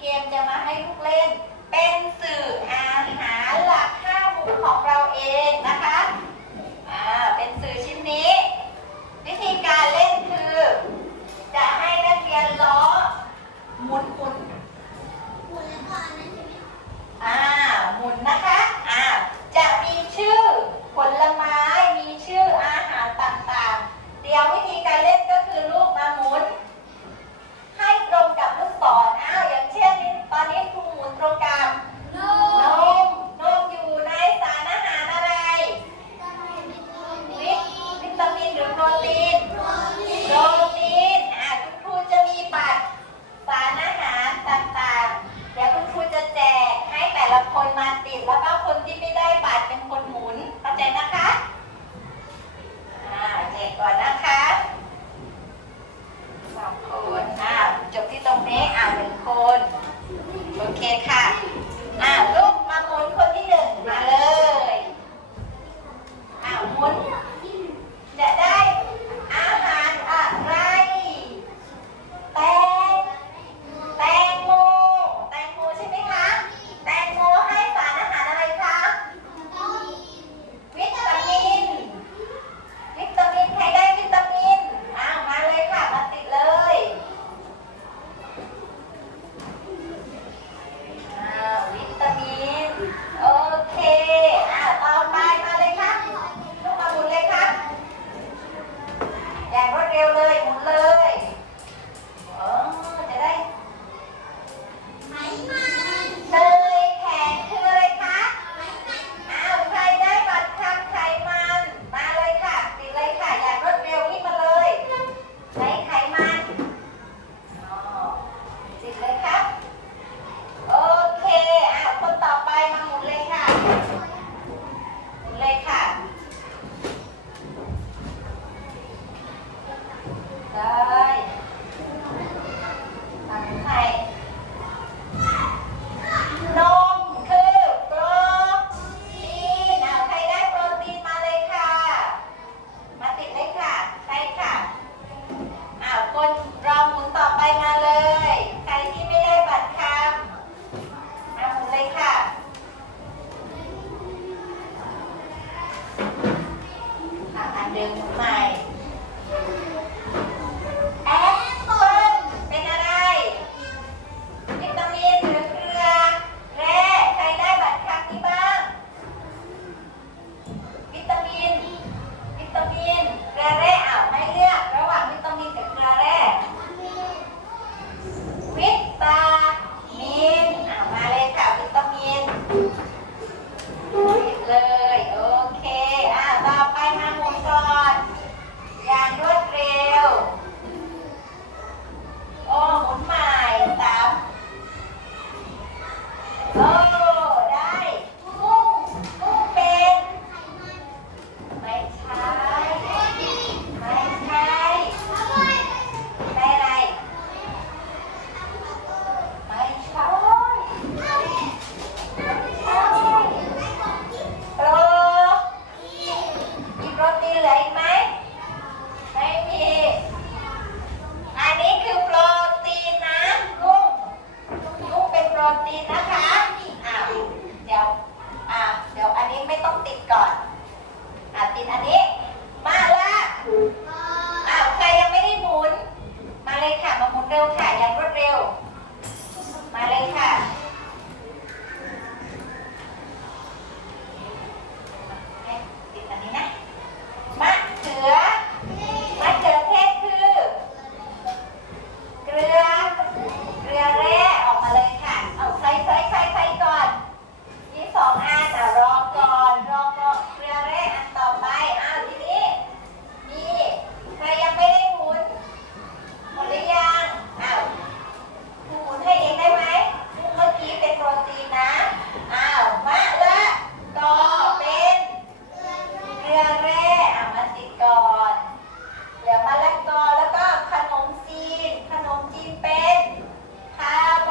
เกมจะมาให้ลูกเล่น เป็นสื่ออาหารหลักหมุมของเราเองนะคะอ่าเป็นสื่อชิ้นนี้ วิธีการเล่นคือ จะให้นักเรียนล้อหมุนหมุนหมุนแล้วพอนั้นใช่ไหมอ่าหมุนนะคะอ่าจะมีชื่อผลไม้มีชื่ออาหารต่างๆ เร็วเลยหมุนเลย คะอ้าวเดี๋ยวอ้าวเดี๋ยวอันนี้ไม่ต้องติดก่อนอ่าติดอันนี้ มาละอ้าวใครยังไม่ได้หมุน มาเลยค่ะ มาหมุนเร็วค่ะ อย่างรวดเร็ว มาเลยค่ะ ติก่อนเหลือมาและกอแล้วก็ขนมจีน ขนมจีนเป็นคาร์บ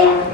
วั